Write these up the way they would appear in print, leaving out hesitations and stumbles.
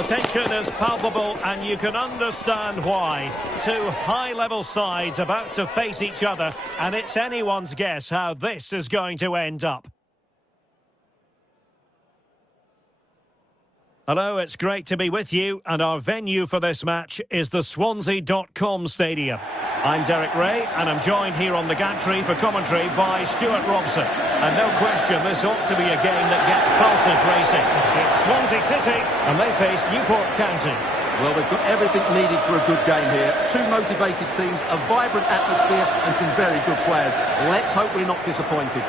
The tension is palpable and you can understand why. Two high-level sides about to face each other, and it's anyone's guess how this is going to end up. Hello, it's great to be with you, and our venue for this match is the Swansea.com stadium. I'm Derek Ray, and I'm joined here on the gantry for commentary by Stuart Robson. And no question, this ought to be a game that gets pulses racing. It's Swansea City, and they face Newport County. Well, they've got everything needed for a good game here. Two motivated teams, a vibrant atmosphere, and some very good players. Let's hope we're not disappointed.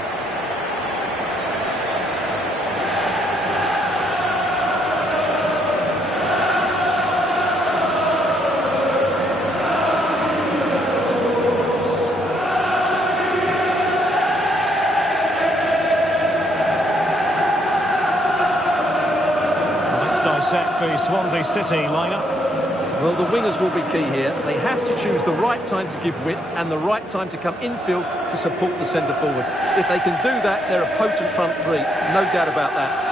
Dissect the Swansea City lineup. Well, the wingers will be key here. They have to choose the right time to give width and the right time to come infield to support the centre forward. If they can do that, they're a potent front three. No doubt about that.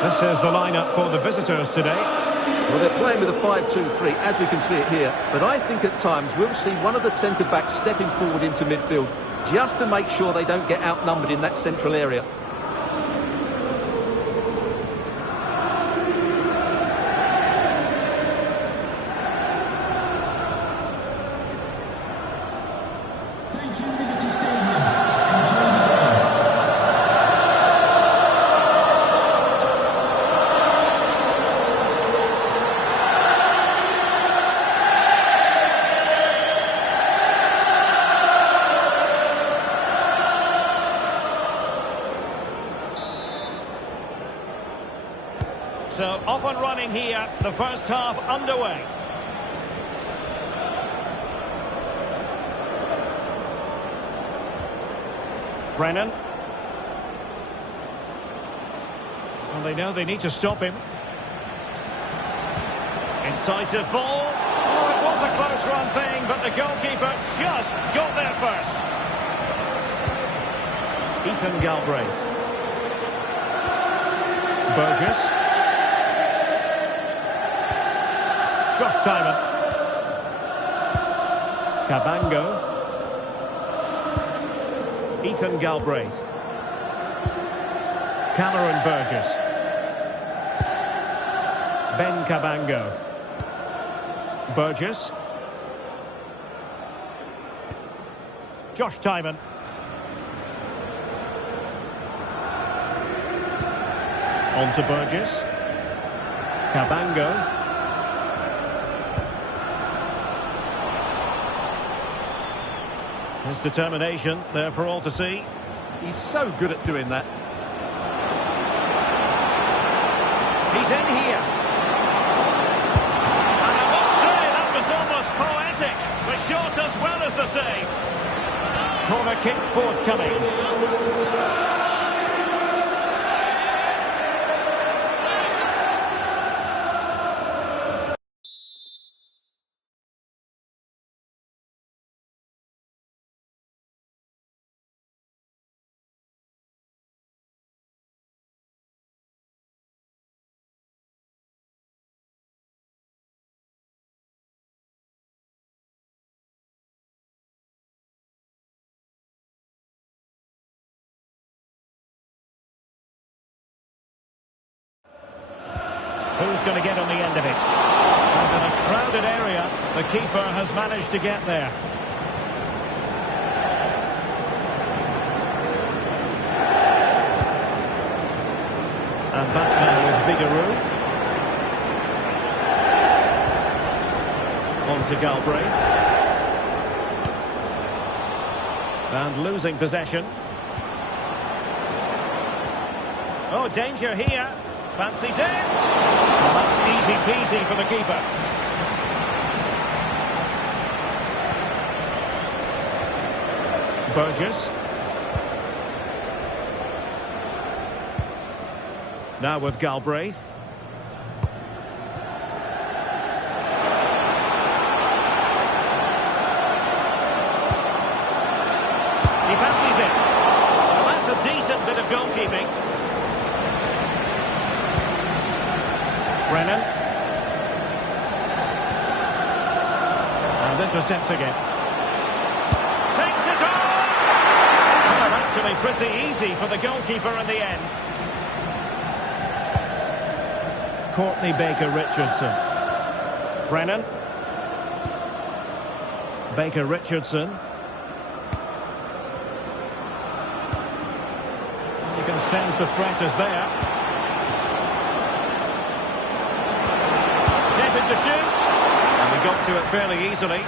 This is the lineup for the visitors today. Well, they're playing with a 5-2-3, as we can see it here. But I think at times we'll see one of the centre-backs stepping forward into midfield, just to make sure they don't get outnumbered in that central area. So off and running here, the first half underway. Brennan. Well, they know they need to stop him. Incisive ball. Oh, it was a close run thing, but the goalkeeper just got there first. Ethan Galbraith. Burgess. Josh Timon. Cabango. Ethan Galbraith. Cameron Burgess. Ben Cabango. Burgess. Josh Timon. On to Burgess. Cabango. His determination there for all to see. He's so good at doing that. He's in here. And I must say, that was almost poetic. The shot as well as the save. Corner kick forthcoming. Who's going to get on the end of it? And in a crowded area, the keeper has managed to get there. And back now with Bigaroo. On to Galbraith. And losing possession. Oh, danger here. Fancies it. Well, that's easy peasy for the keeper. Burgess. Now with Galbraith. goalkeeping. Brennan. And intercepts again. Takes it on! Well, actually pretty easy for the goalkeeper in the end. Courtney Baker-Richardson. Brennan. Baker-Richardson. You can sense the threat is there. Attempted to shoot. And he got to it fairly easily.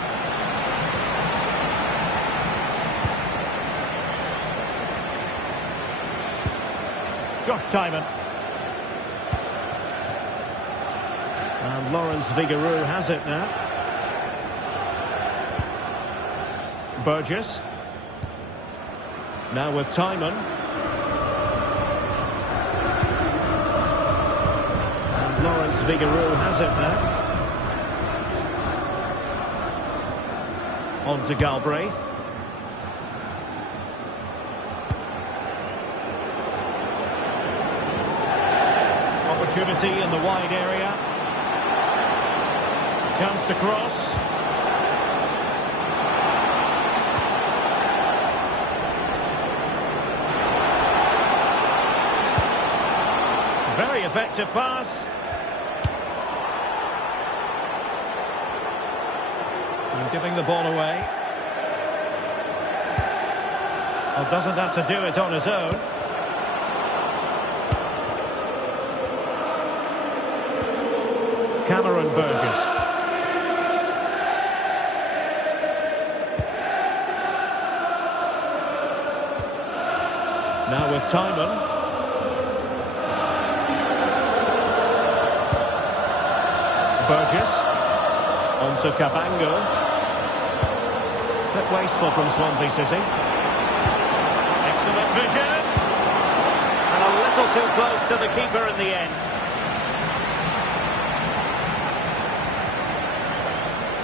Josh Timon. And Lawrence Vigarou has it now. Burgess. Now with Timon. And Lawrence Vigarou has it now. On to Galbraith. Opportunity in the wide area. Chance to cross. Very effective pass. And giving the ball away. Well, doesn't have to do it on his own. Cameron Burgess. Now with Timon. Burgess. On to Cabango. Bit wasteful from Swansea City. Excellent vision. And a little too close to the keeper in the end.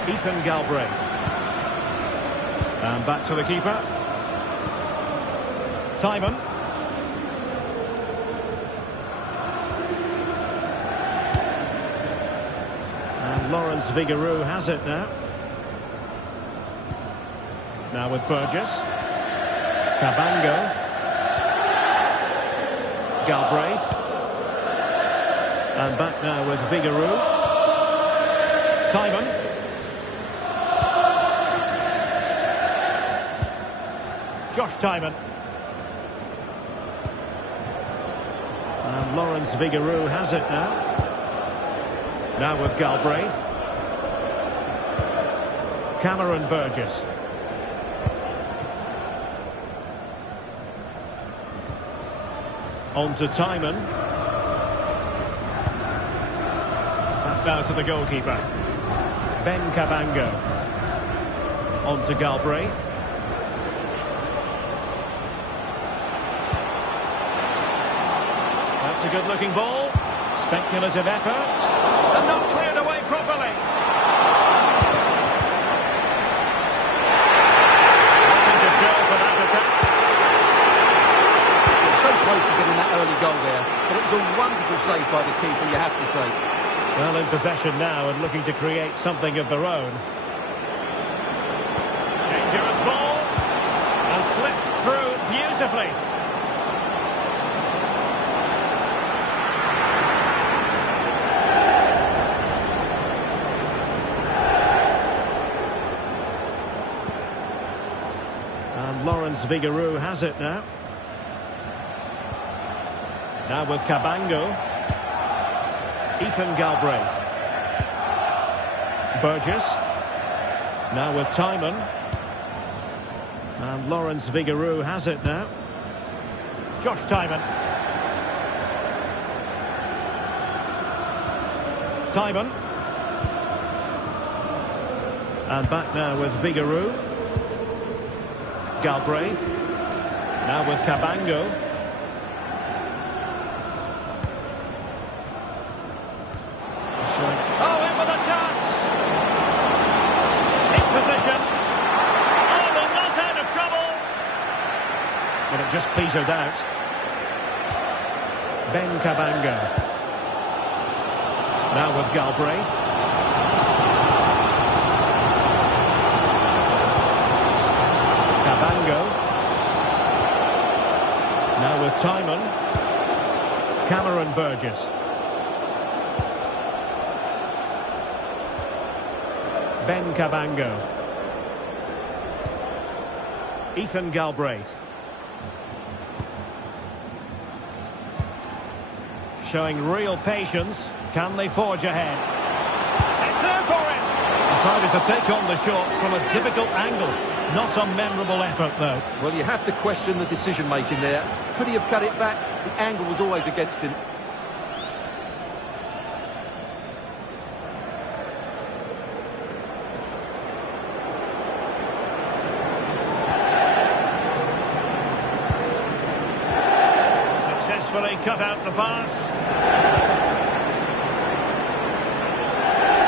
Ethan Galbraith. And back to the keeper. Timon. And Lawrence Vigarou has it now. Now with Burgess. Cabango. Galbraith. And back now with Vigarou. Timon. Josh Timon. And Lawrence Vigarou has it now. Now with Galbraith. Cameron Burgess. On to Timon. Back now to the goalkeeper. Ben Cabango. On to Galbraith. That's a good-looking ball. Speculative effort. And not cleared away properly. Nothing to show for that attack. So close to getting that early goal there. But it was a wonderful save by the keeper, you have to say. Well, in possession now and looking to create something of their own. Dangerous ball. And slipped through beautifully. And Lawrence Vigarou has it now. Now with Cabango. Ethan Galbraith. Burgess. Now with Timon. And Lawrence Vigarou has it now. Josh Timon. Timon. And back now with Vigarou. Galbraith. Now with Cabango. Oh, in with a chance. In position. Oh, they're not out of trouble. But it just petered out. Ben Cabango. Now with Galbraith. Cabango. Now with Timon. Cameron Burgess. Ben Cabango. Ethan Galbraith. Showing real patience. Can they forge ahead? It's there for it! Decided to take on the shot from a difficult angle. Not a memorable effort, though. Well, you have to question the decision-making there. Could he have cut it back? The angle was always against him. Successfully cut out the pass.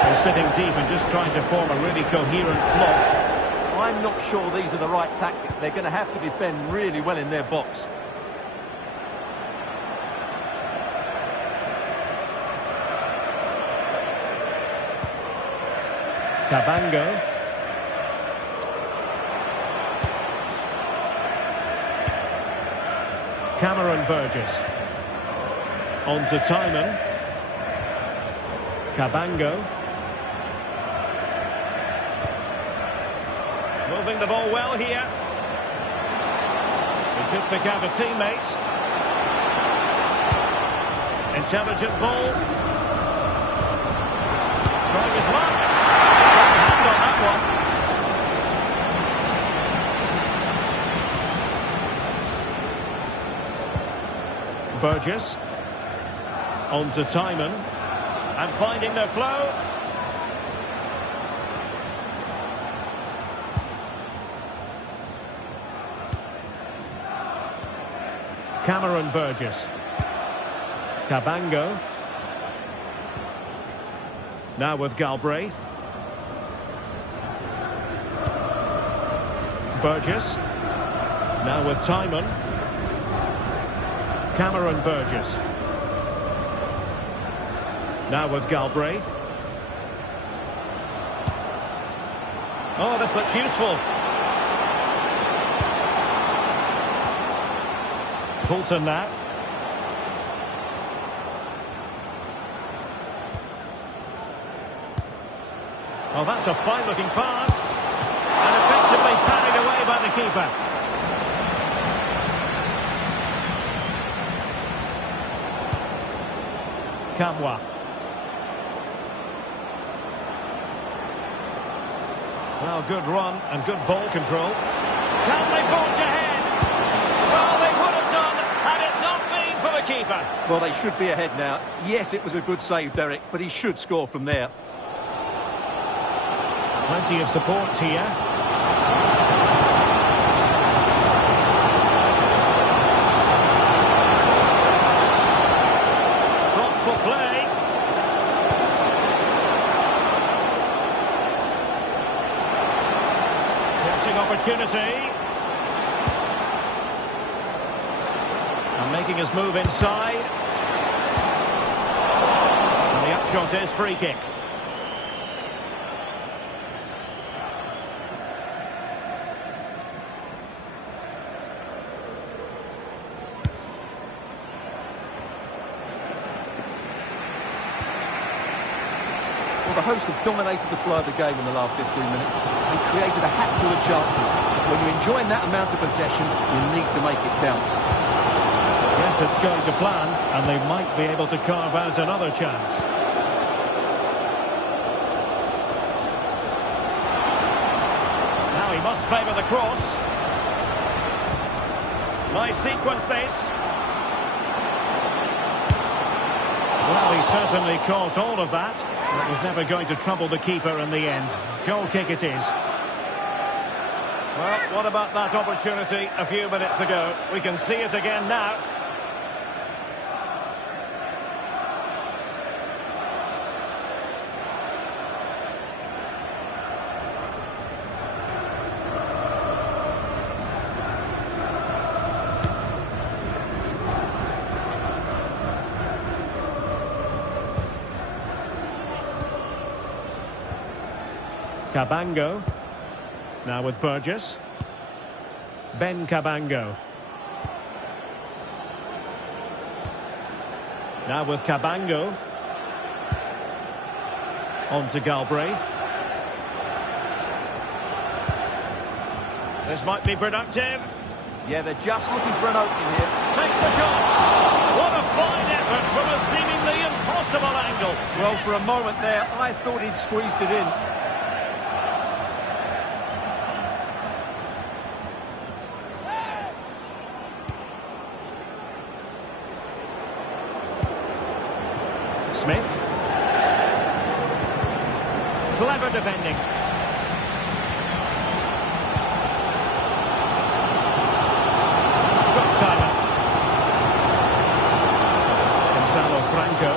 They're sitting deep and just trying to form a really coherent block. I'm not sure these are the right tactics. They're going to have to defend really well in their box. Cabango. Cameron Burgess. On to Timon. Cabango. Moving the ball well here. He could pick out a teammate. Intelligent ball. Trying his luck. Hand on that one. Burgess. On to Timon. And finding their flow. Cameron Burgess. Cabango. Now with Galbraith. Burgess. Now with Timon. Cameron Burgess. Now with Galbraith. Oh, this looks useful. Fulton now. Oh, that's a fine-looking pass. And effectively parried away by the keeper. Kamwa. Well, good run and good ball control. Can they forge ahead? Well, they would have done had it not been for the keeper. Well, they should be ahead now. Yes, it was a good save, Derek, but he should score from there. Plenty of support here. Thoughtful play. Crossing opportunity. And making his move inside. And the upshot is free kick. Well, the hosts have dominated the flow of the game in the last 15 minutes. They created a hatful of chances. When you're enjoying that amount of possession, you need to make it count. Yes, it's going to plan, and they might be able to carve out another chance. Now he must favour the cross. Nice sequence this. Well, he certainly caught all of that. It was never going to trouble the keeper in the end. Goal kick it is. Well, what about that opportunity a few minutes ago? We can see it again now. Cabango. Now with Burgess. Ben Cabango. Now with Cabango. On to Galbraith. This might be productive. Yeah, they're just looking for an opening here. Takes the shot. What a fine effort from a seemingly impossible angle. Well, for a moment there, I thought he'd squeezed it in. Smith. Clever defending. Franco.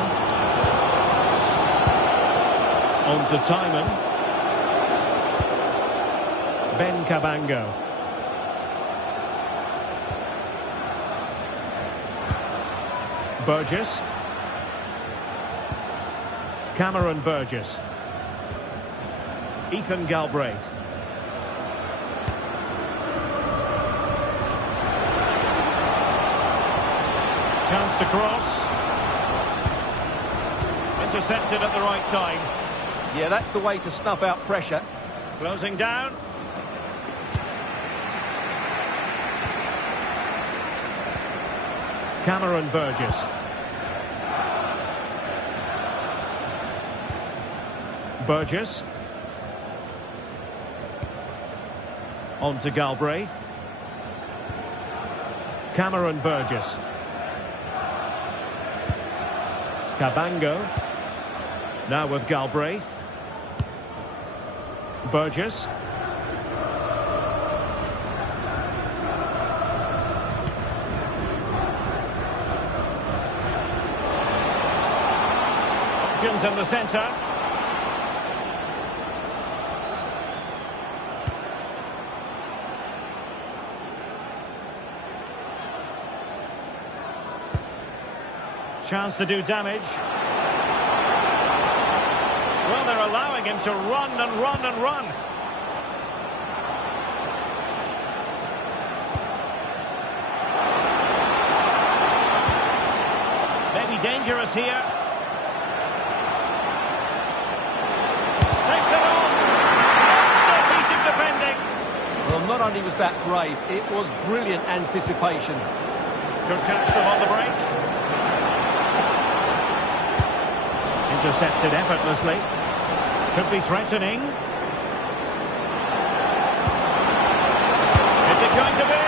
On to Timon. Ben Cabango. Burgess. Cameron Burgess. Ethan Galbraith. Chance to cross. Intercepted at the right time. Yeah, that's the way to snuff out pressure. Closing down. Cameron Burgess. Burgess. On to Galbraith. Cameron Burgess. Cabango. Now with Galbraith. Burgess. Options in the centre. Chance to do damage. Well, they're allowing him to run and run and run. Maybe dangerous here. Takes it on. Still decent defending. Well, not only was that brave, it was brilliant anticipation. Could catch them on the break. Intercepted effortlessly. Could be threatening. Is it going to be?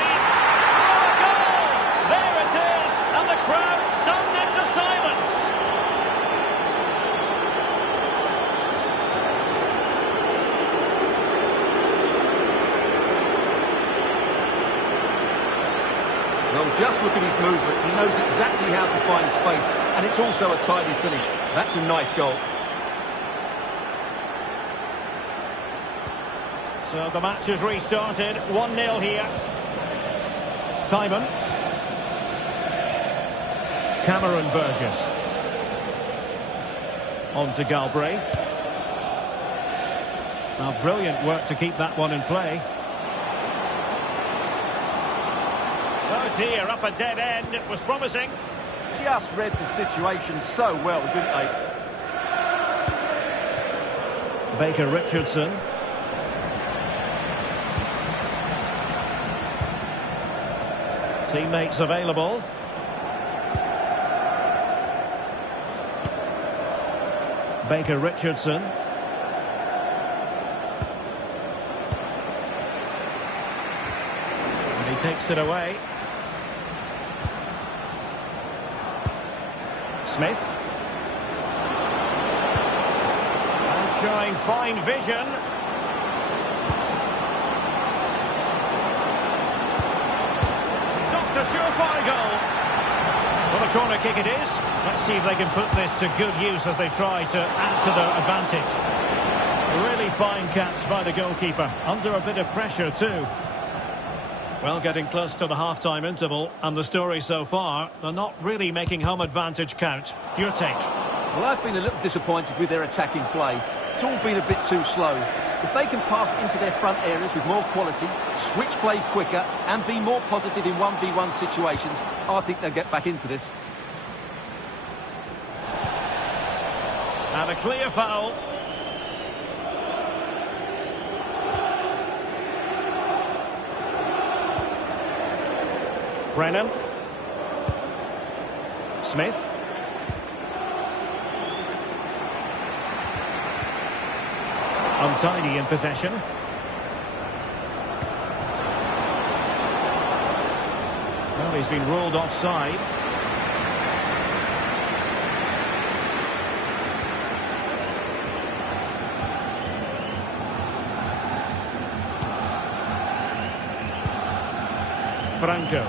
Oh, a goal! There it is! And the crowd stunned into silence. Well, just look at his movement. He knows exactly how to find space, and it's also a tidy finish. That's a nice goal. So the match has restarted. 1-0 here. Timon. Cameron Burgess. On to Galbraith. Now, brilliant work to keep that one in play. Oh dear, up a dead end. It was promising. Just read the situation so well, didn't they? Baker Richardson. Teammates available. Baker Richardson. And he takes it away. Smith. And showing fine vision. Stopped a surefire goal. Well, a corner kick it is. Let's see if they can put this to good use as they try to add to their advantage. Really fine catch by the goalkeeper. Under a bit of pressure too. Well, getting close to the half-time interval, and the story so far, they're not really making home advantage count. Your take? Well, I've been a little disappointed with their attacking play. It's all been a bit too slow. If they can pass it into their front areas with more quality, switch play quicker and be more positive in 1v1 situations, I think they'll get back into this. And a clear foul. Brennan. Smith. Untidy in possession. Well, he's been ruled offside. Franco.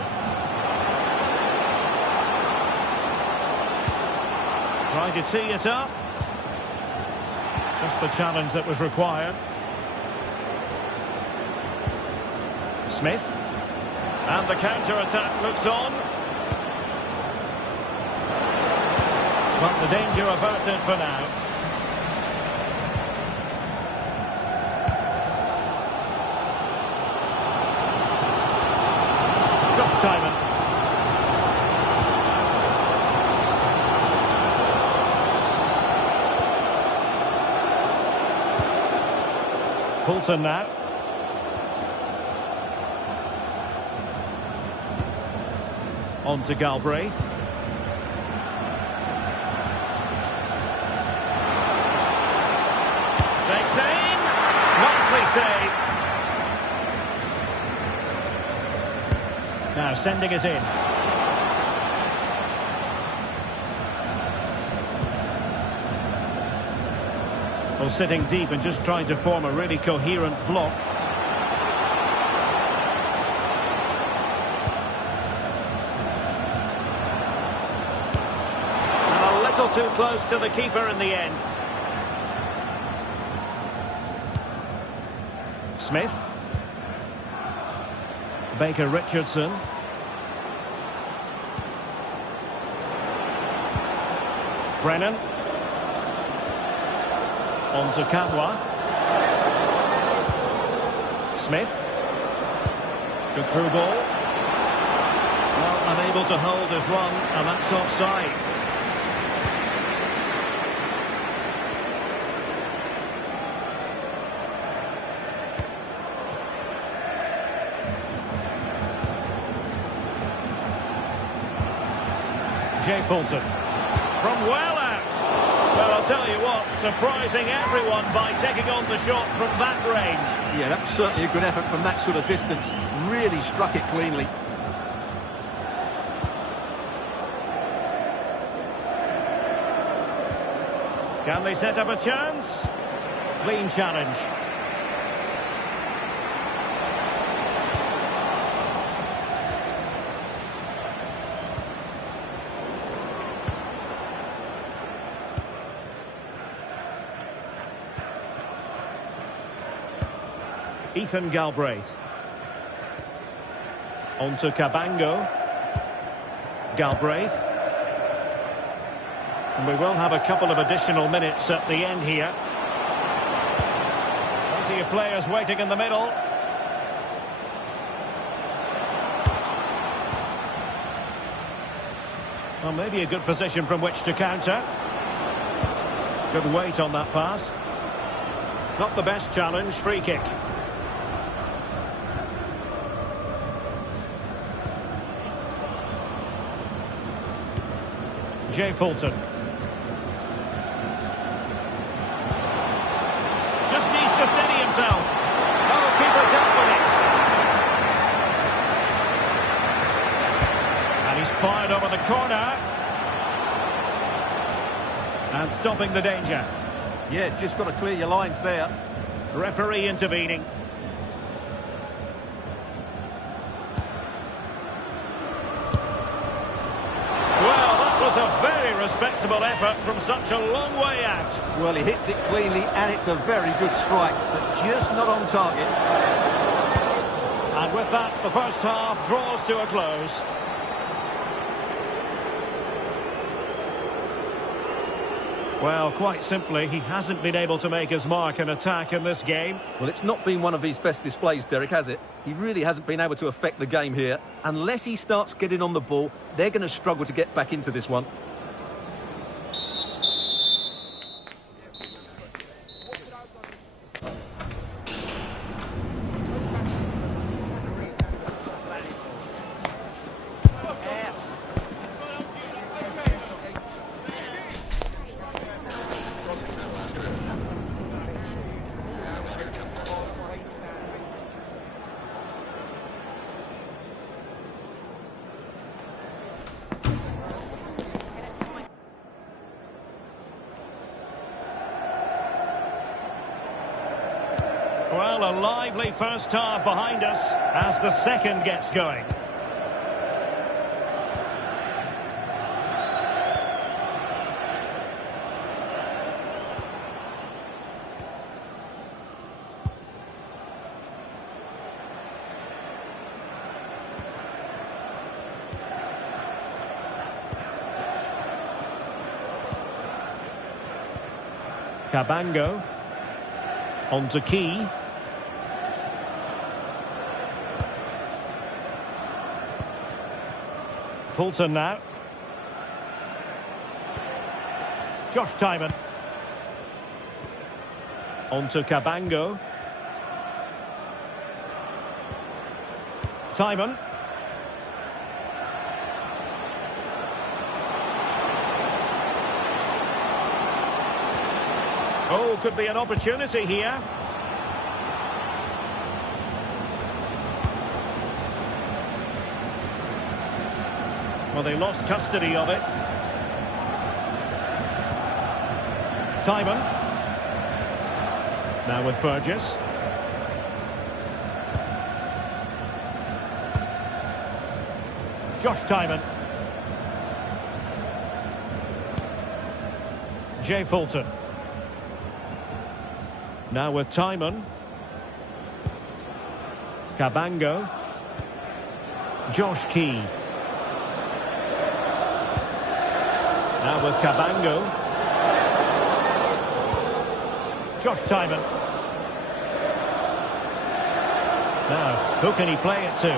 Tried to tee it up. Just the challenge that was required. Smith. And the counter-attack looks on. But the danger averted for now. Josh Tymon. Fulton now. On to Galbraith. Takes aim. Nicely saved. Now sending it in. Well, sitting deep and just trying to form a really coherent block. And a little too close to the keeper in the end. Smith. Baker Richardson. Brennan. On to Kamwa. Smith. Good through ball. Well, unable to hold his run, and that's offside. Jay Fulton. From well out. Well, I'll tell you what, surprising everyone by taking on the shot from that range. Yeah, that was certainly a good effort from that sort of distance. Really struck it cleanly. Can they set up a chance? Clean challenge. Ethan Galbraith. On to Cabango. Galbraith. And we will have a couple of additional minutes at the end here. Plenty of players waiting in the middle. Well, maybe a good position from which to counter. Good weight on that pass. Not the best challenge, free kick. Jay Fulton. Just needs to steady himself. Oh, keeper dealt with it. And he's fired over the corner. And stopping the danger. Yeah, just got to clear your lines there. Referee intervening. A very respectable effort from such a long way out. Well, he hits it cleanly and it's a very good strike, but just not on target. And with that, the first half draws to a close. Well, quite simply, he hasn't been able to make his mark in attack in this game. Well, it's not been one of his best displays, Derek, has it? He really hasn't been able to affect the game here. Unless he starts getting on the ball, they're going to struggle to get back into this one. Well, a lively first half behind us as the second gets going. Cabango on to Key. Fulton now. Josh Timon. On to Cabango. Timon. Oh, could be an opportunity here. Well, they lost custody of it. Timon. Now with Burgess. Josh Timon. Jay Fulton. Now with Timon. Cabango. Josh Key. Now with Cabango. Josh Timon. Now, who can he play it to?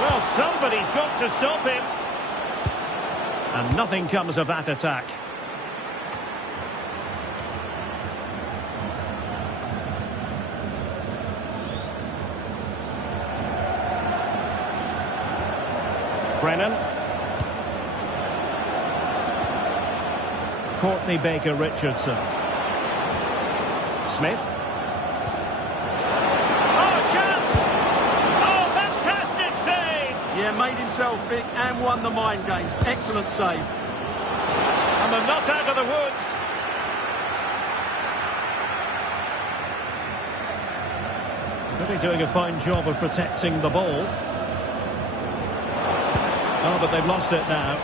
Well, somebody's got to stop him. And nothing comes of that attack. Brennan. Courtney Baker-Richardson. Smith. Oh, chance! Oh, fantastic save! Yeah, made himself big and won the mind games. Excellent save. And they're not out of the woods. Really doing a fine job of protecting the ball. Oh, but they've lost it now.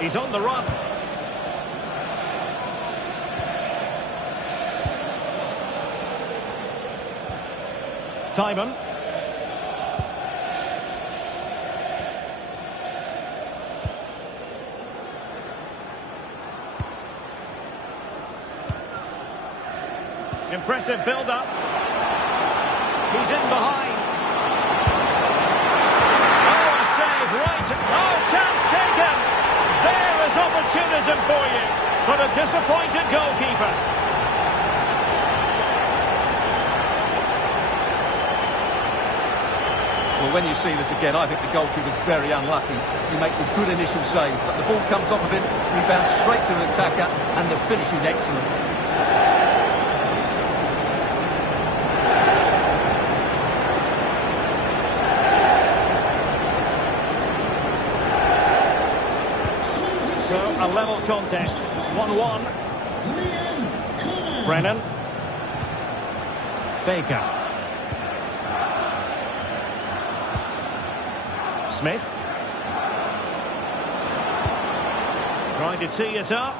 He's on the run. Timon. Impressive build-up. He's in behind. Oh, a save, right. Oh, chance taken. There is opportunism for you. But a disappointed goalkeeper. Well, when you see this again, I think the goalkeeper's very unlucky. He makes a good initial save, but the ball comes off of him, rebounds straight to an attacker, and the finish is excellent. So, a level contest, 1-1. Brennan. Baker. Smith. Trying to tee it up.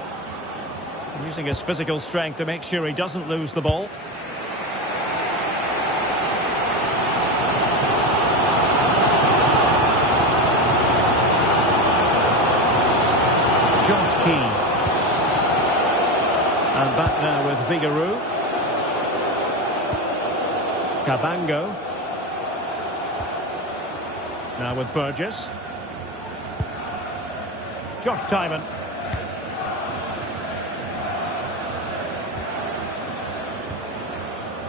Using his physical strength to make sure he doesn't lose the ball. Josh Key. And back now with Vigaroo. Cabango. Now with Burgess. Josh Tymon.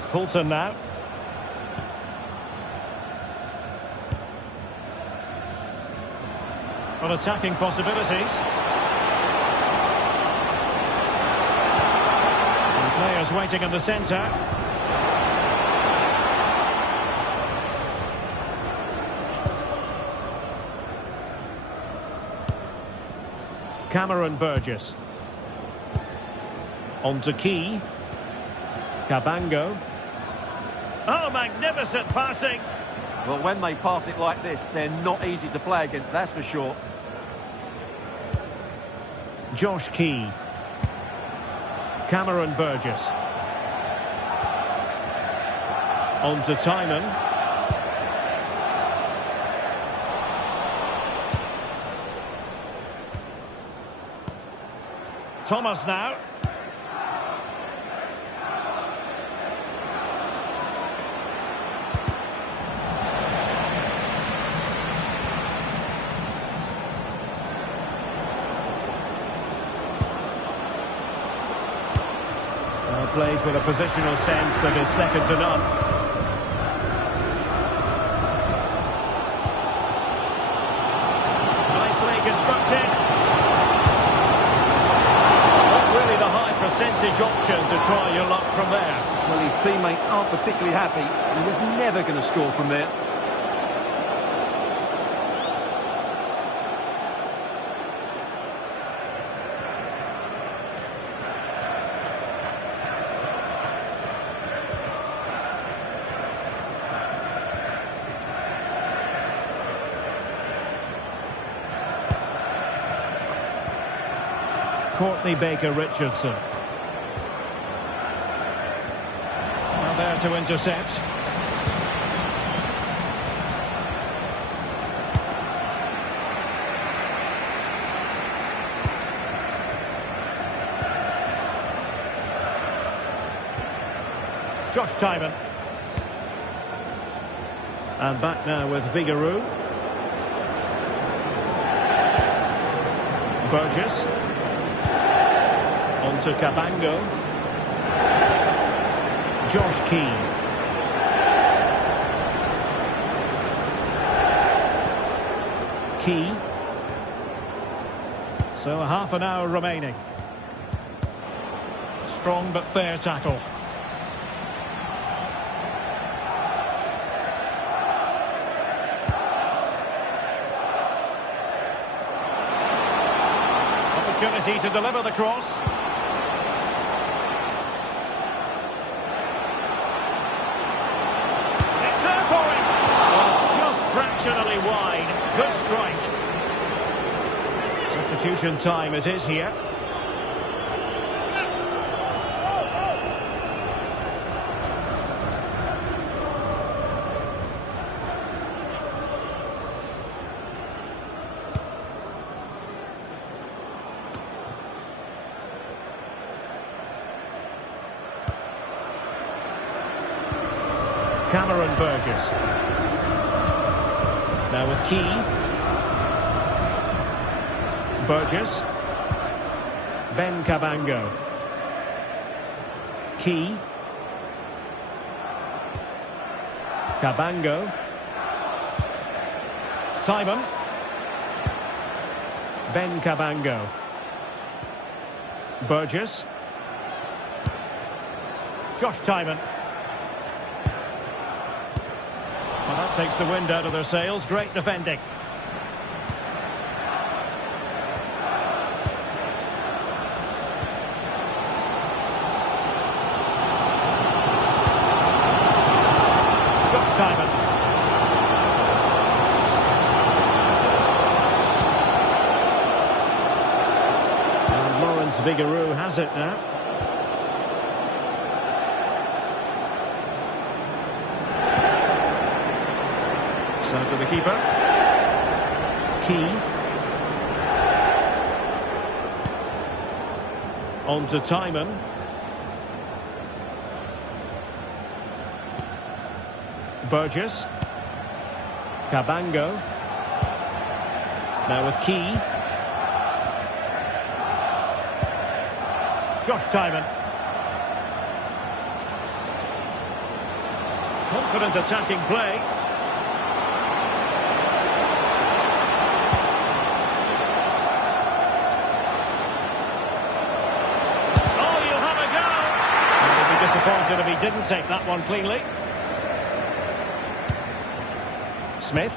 Fulton now. On attacking possibilities. And players waiting in the centre. Cameron Burgess. On to Key. Cabango. Oh, magnificent passing. Well, when they pass it like this, they're not easy to play against, that's for sure. Josh Key. Cameron Burgess. On to Tymon. Thomas now. Plays with a positional sense that is second to none. Nicely constructed. Not really the high percentage option to try your luck from there. Well, his teammates aren't particularly happy. He was never going to score from there. Courtney Baker-Richardson. Now there to intercept. Josh Tymon. And back now with Vigaroo. Burgess. On to Cabango. Josh Key. Key. So a half an hour remaining. Strong but fair tackle. Opportunity to deliver the cross. Fractionally wide. Good strike. Substitution time it is here. Cameron Burgess. Now with Key. Burgess. Ben Cabango. Key. Cabango. Tymon. Ben Cabango. Burgess. Josh Tymon. Well, that takes the wind out of their sails. Great defending. Josh Tymon. And Lawrence Vigaroo has it now. To the keeper. Key. On to Timon. Burgess. Cabango. Now with Key. Josh Timon. Confident attacking play. Oh, you'll have a go. He'll be disappointed if he didn't take that one cleanly. Smith.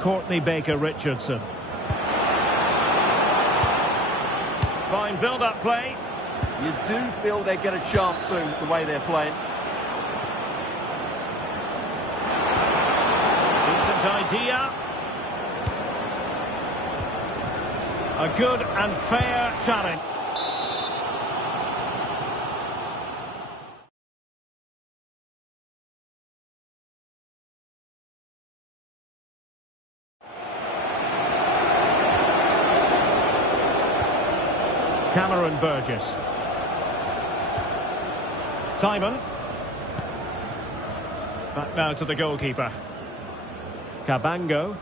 Courtney Baker-Richardson. Fine build-up play. You do feel they get a chance soon, the way they're playing. Decent idea. A good and fair challenge. Cameron Burgess. Timon. Back now to the goalkeeper. Cabango.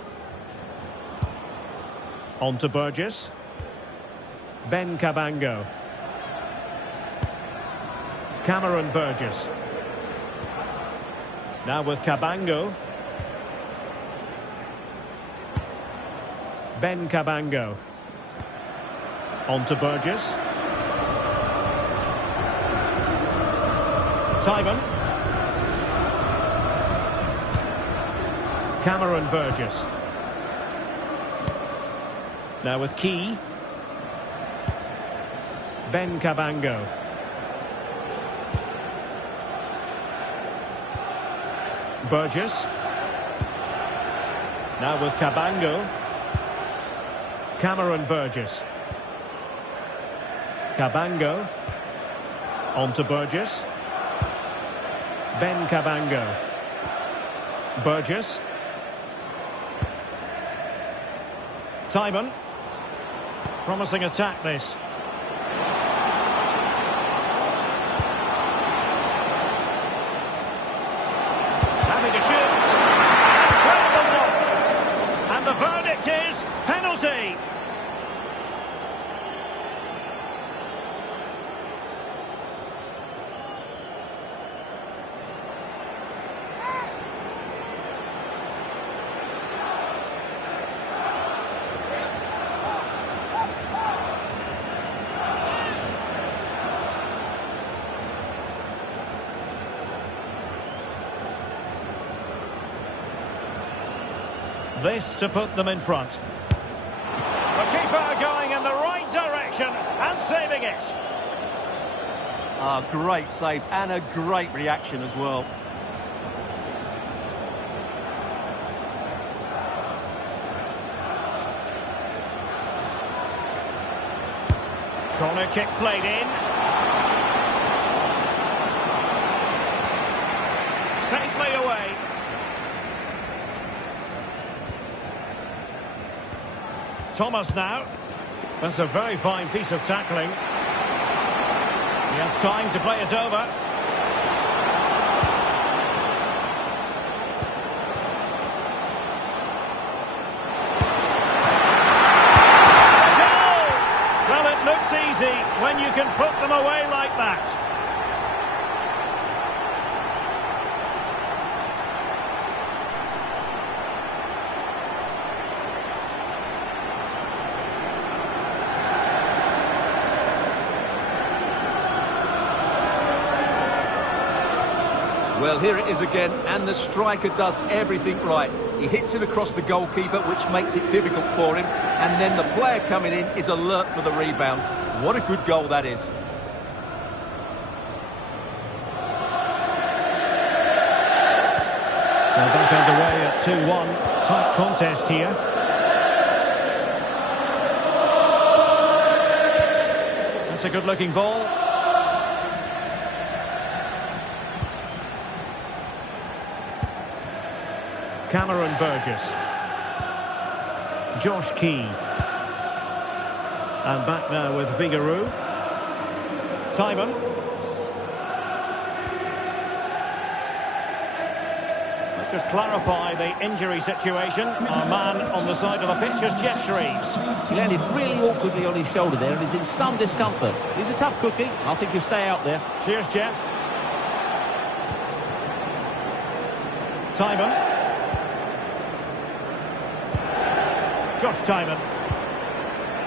On to Burgess. Ben Cabango. Cameron Burgess. Now with Cabango. Ben Cabango. On to Burgess. Timon. Cameron Burgess. Now with Key. Ben Cabango. Burgess. Now with Cabango. Cameron Burgess. Cabango. On to Burgess. Ben Cabango. Burgess. Timon. Promising attack this. Having to shoot. Incredible block. And the verdict is penalty. This to put them in front. The keeper going in the right direction and saving it. Ah, great save and a great reaction as well. Corner kick played in. Safely away. Thomas now. That's a very fine piece of tackling. He has time to play it over. Goal! Well, it looks easy when you can put them away like that. Well, here it is again, and the striker does everything right. He hits it across the goalkeeper, which makes it difficult for him, and then the player coming in is alert for the rebound. What a good goal that is. So back underway at 2-1. Tight contest here. That's a good-looking ball. Cameron Burgess. Josh Key. And back now with Vigouroux. Timon. Let's just clarify the injury situation. Our man on the side of the pitch is Jeff Shreves. He landed really awkwardly on his shoulder there and is in some discomfort. He's a tough cookie. I think he'll stay out there. Cheers, Jeff. Timon. Josh Timon.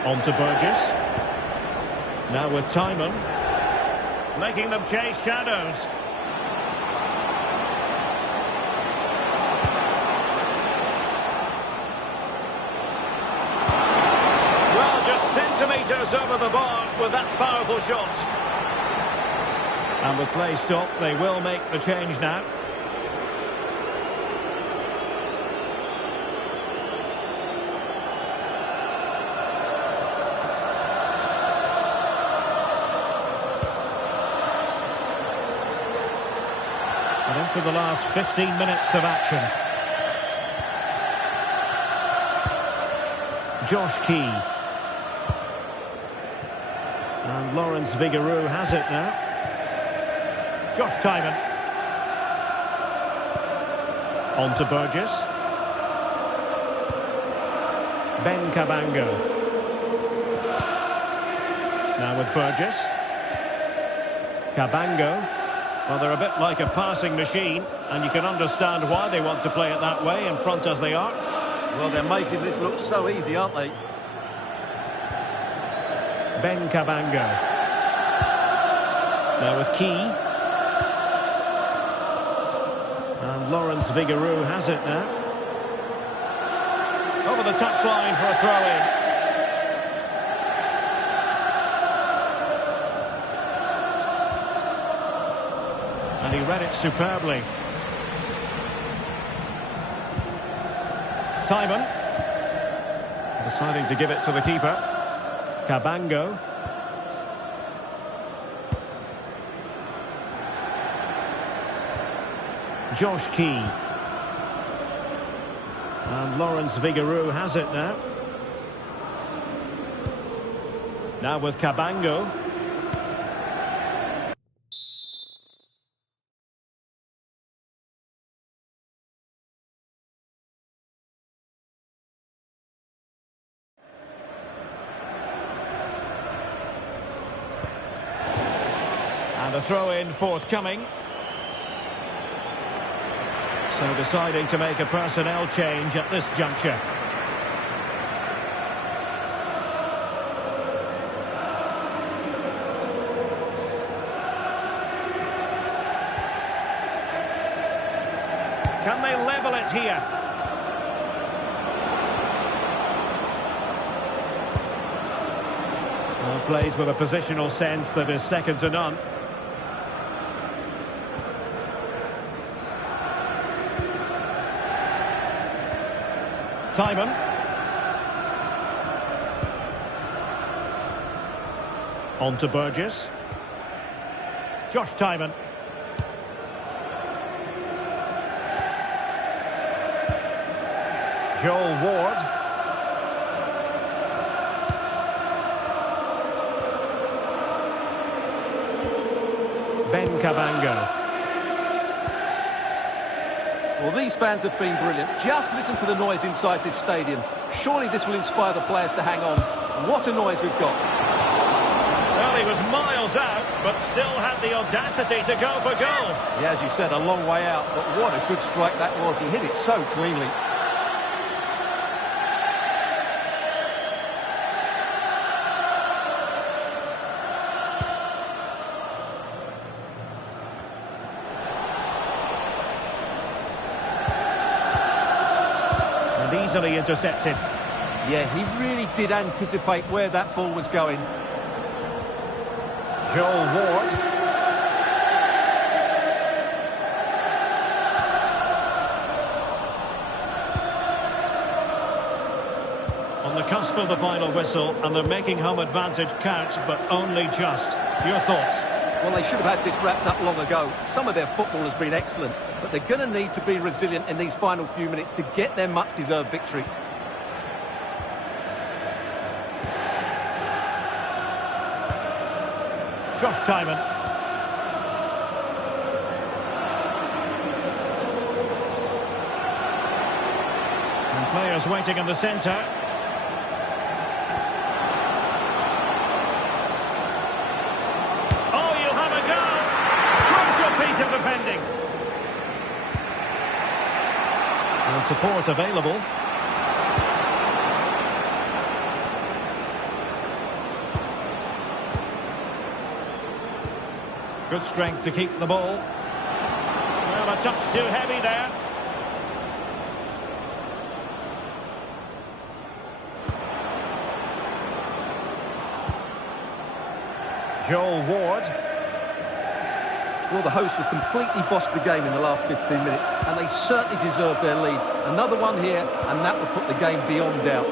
On to Burgess. Now with Timon. Making them chase shadows. Well, just centimetres over the bar with that powerful shot. And with play stopped, they will make the change now. And into the last 15 minutes of action. Josh Key. And Lawrence Vigouroux has it now. Josh Timon. On to Burgess. Ben Cabango. Now with Burgess. Cabango. Well, they're a bit like a passing machine, and you can understand why they want to play it that way, in front as they are. Well, they're making this look so easy, aren't they? Ben Cabango. Now with Key. And Lawrence Vigouroux has it now. Over the touchline for a throw-in. And he read it superbly. Timon. Deciding to give it to the keeper. Cabango. Josh Key. And Lawrence Vigouroux has it now. Now with Cabango. And a throw-in forthcoming. So deciding to make a personnel change at this juncture. Can they level it here? Well, plays with a positional sense that is second to none. Timon. On to Burgess. Josh Timon. Joel Ward. Ben Cabango. Well, these fans have been brilliant. Just listen to the noise inside this stadium. Surely this will inspire the players to hang on. What a noise we've got. Well, he was miles out, but still had the audacity to go for goal. Yeah, as you said, a long way out, but what a good strike that was. He hit it so cleanly. Easily intercepted. Yeah, he really did anticipate where that ball was going. Joel Ward. On the cusp of the final whistle, and they're making home advantage count, but only just. Your thoughts? Well, they should have had this wrapped up long ago. Some of their football has been excellent, but they're going to need to be resilient in these final few minutes to get their much-deserved victory. Josh Timon. And players waiting in the centre. Oh, you'll have a go! Crucial piece of defending. And support available. Good strength to keep the ball. Well, a touch too heavy there. Joel Ward. Well, the hosts have completely bossed the game in the last 15 minutes, and they certainly deserve their lead. Another one here, and that will put the game beyond doubt.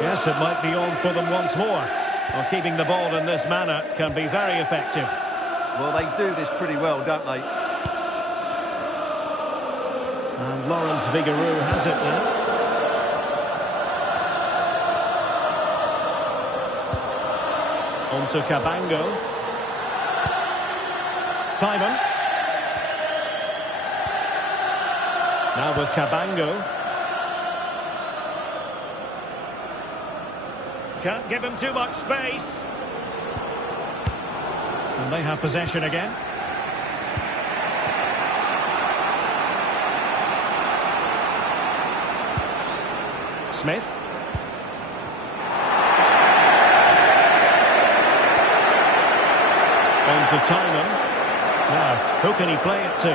Yes, it might be on for them once more. Well, keeping the ball in this manner can be very effective. Well, they do this pretty well, don't they? And Lawrence Vigouroux has it now. On to Cabango. Timon. Now with Cabango. Can't give him too much space. And they have possession again. Smith. On to Timon. Now, who can he play it to?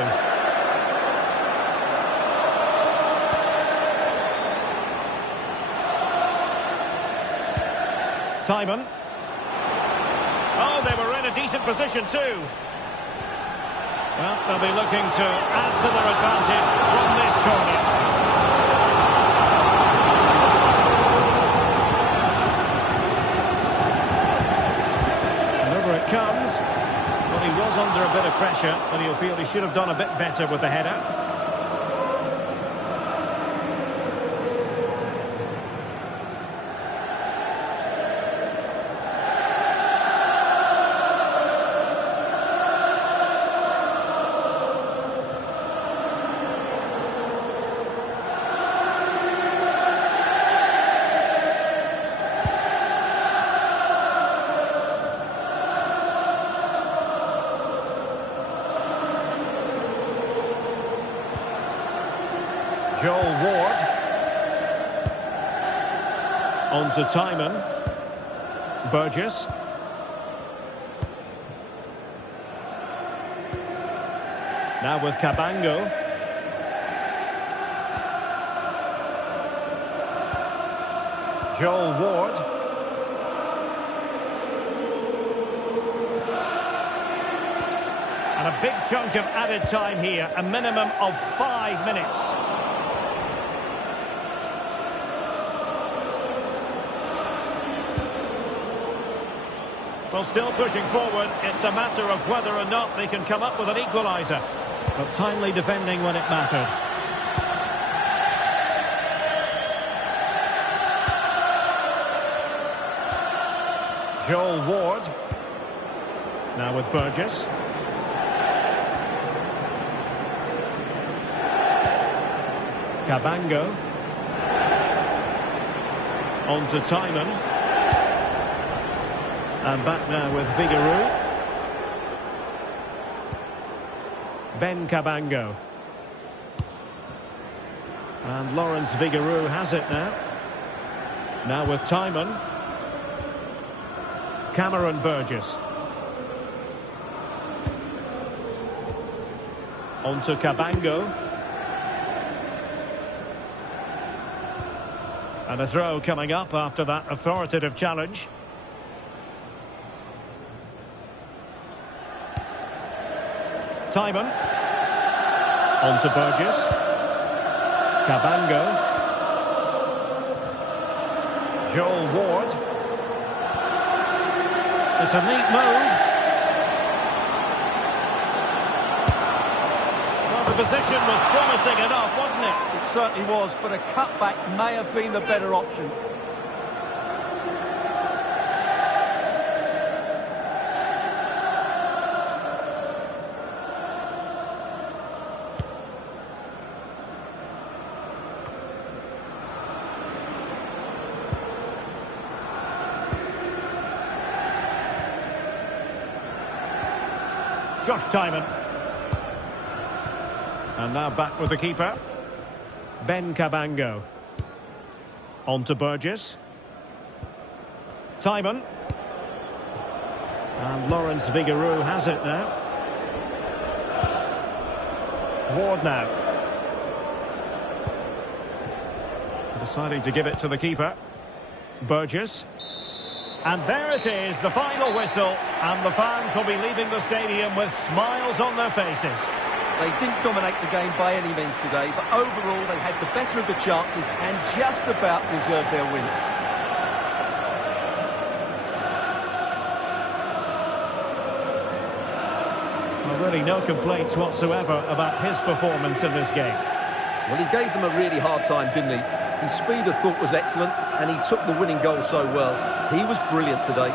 Timon. Oh, they were in a decent position too. Well, they'll be looking to add to their advantage from this corner. And over it comes. Well, he was under a bit of pressure, and he'll feel he should have done a bit better with the header. Joel Ward. On to Timon. Burgess. Now with Cabango. Joel Ward. And a big chunk of added time here, a minimum of 5 minutes. Well, still pushing forward. It's a matter of whether or not they can come up with an equaliser. But timely defending when it mattered. Joel Ward. Now with Burgess. Cabango. On to Timon. And back now with Vigouroux. Ben Cabango. And Lawrence Vigouroux has it now. Now with Timon. Cameron Burgess. On to Cabango. And a throw coming up after that authoritative challenge. Timon. On to Burgess. Cabango. Joel Ward. It's a neat move. Well, the position was promising enough, wasn't it? It certainly was, but a cutback may have been the better option. Josh Timon. And now back with the keeper. Ben Cabango. On to Burgess. Timon. And Lawrence Vigouroux has it now. Ward now. Deciding to give it to the keeper. Burgess. And there it is, the final whistle. And the fans will be leaving the stadium with smiles on their faces. They didn't dominate the game by any means today, but overall they had the better of the chances and just about deserved their win. Well, really no complaints whatsoever about his performance in this game. Well, he gave them a really hard time, didn't he? His speed of thought was excellent, and he took the winning goal so well. He was brilliant today.